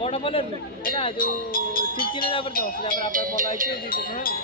बड़ा बॉलर है ना जो ठीक चीज़ ना पर आप बॉल आई थी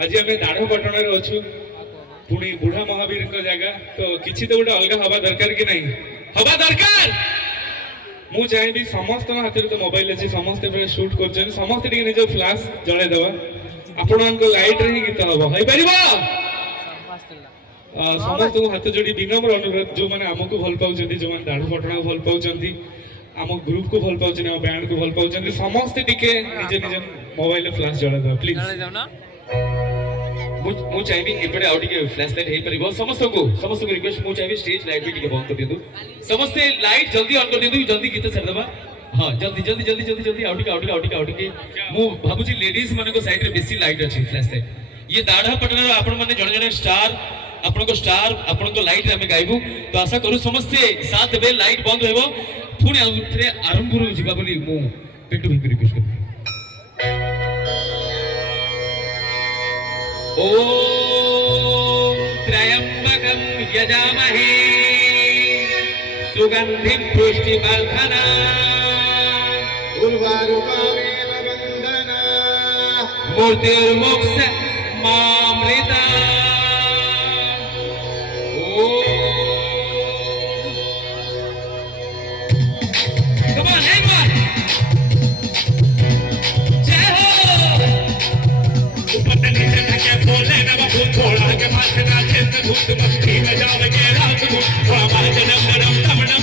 आज आम दाढ़पटन अच्छु पुणी बुढ़ा महावीर जगह तो किसी तो गोटे अलग हवा दरकार कि नहीं हवा दरकार मु चाहिए समस्त हाथ में तो मोबाइल अच्छी समस्ते शूट कर समस्ते निज फ्लाश जलैदेवा आपण लाइट रे ही गीत हम हो पार समस्त हाथ जोड़ी विनम्र अनुरोध जो मैंने आमको भल पाँच जो मैंने दाढ़पटना को भल पाँच आम ग्रुप को भल पाँच आम बैंड को भल पाँच समस्ते टिके निज निज मोबाइल फ्लाश जलैदेवा प्लीज मु चाहिए एपटे आउ टिके फ्लैश लाइट हे परिबो समस्त को रिक्वेस्ट मु चाहिए स्टेज लाइट भी टिके बंद कर दियदु समस्त लाइट जल्दी ऑन कर दियदु जल्दी गीत छाड़ देबा हां जल्दी जल्दी जल्दी जल्दी जल्दी आउ टिके मु भाबुची लेडीज माने को साइड रे बेसी लाइट अछि फ्लैश लाइट ये दाढ़ा पटना आपण माने जण जण स्टार आपण को लाइट रे हम गाइबु तो आशा करू समस्त साथ देबे लाइट बंद हेबो पुणी आउथरे आरंभ करू जिबा बोली मु पेटू भी रिक्वेस्ट कर ओम त्र्यंबकं यजामहे सुगंधिं पुष्टिवर्धना उर्वारुकमेव वन्दना मूर्तिर्मोक्ष मामृता Come on, everyone! जय हो! ऊपर नीचे ढके बोले ना बाबू थोड़ा के पास ना चेत भूत मस्ती में जाओगे रात को थोड़ा मार जन्म नरम तम नम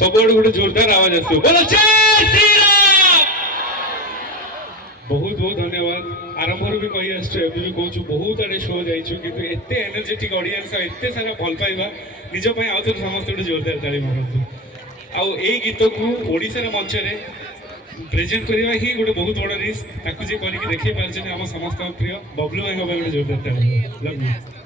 सब गोटे जोरदार आवाज आस बोलो जय श्री राम बहुत बहुत धन्यवाद आरंभ भी कही आसु एवं भी कहूँ बहुत आड़े शो जाइछु किंतु एते एनर्जेटिक ऑडियंस एते सारा भल पाइबा निज पई आउ थे समस्त जोरदार ताली मारतु आउ ए गीत को ओडिसा रे मंच रे प्रेजेंट करवा ही गोटे बहुत बड़ रिस्क ताकू जे करके देखि पारछन हम समस्त प्रिय बबलू भाई जोरदार ताली लव यू।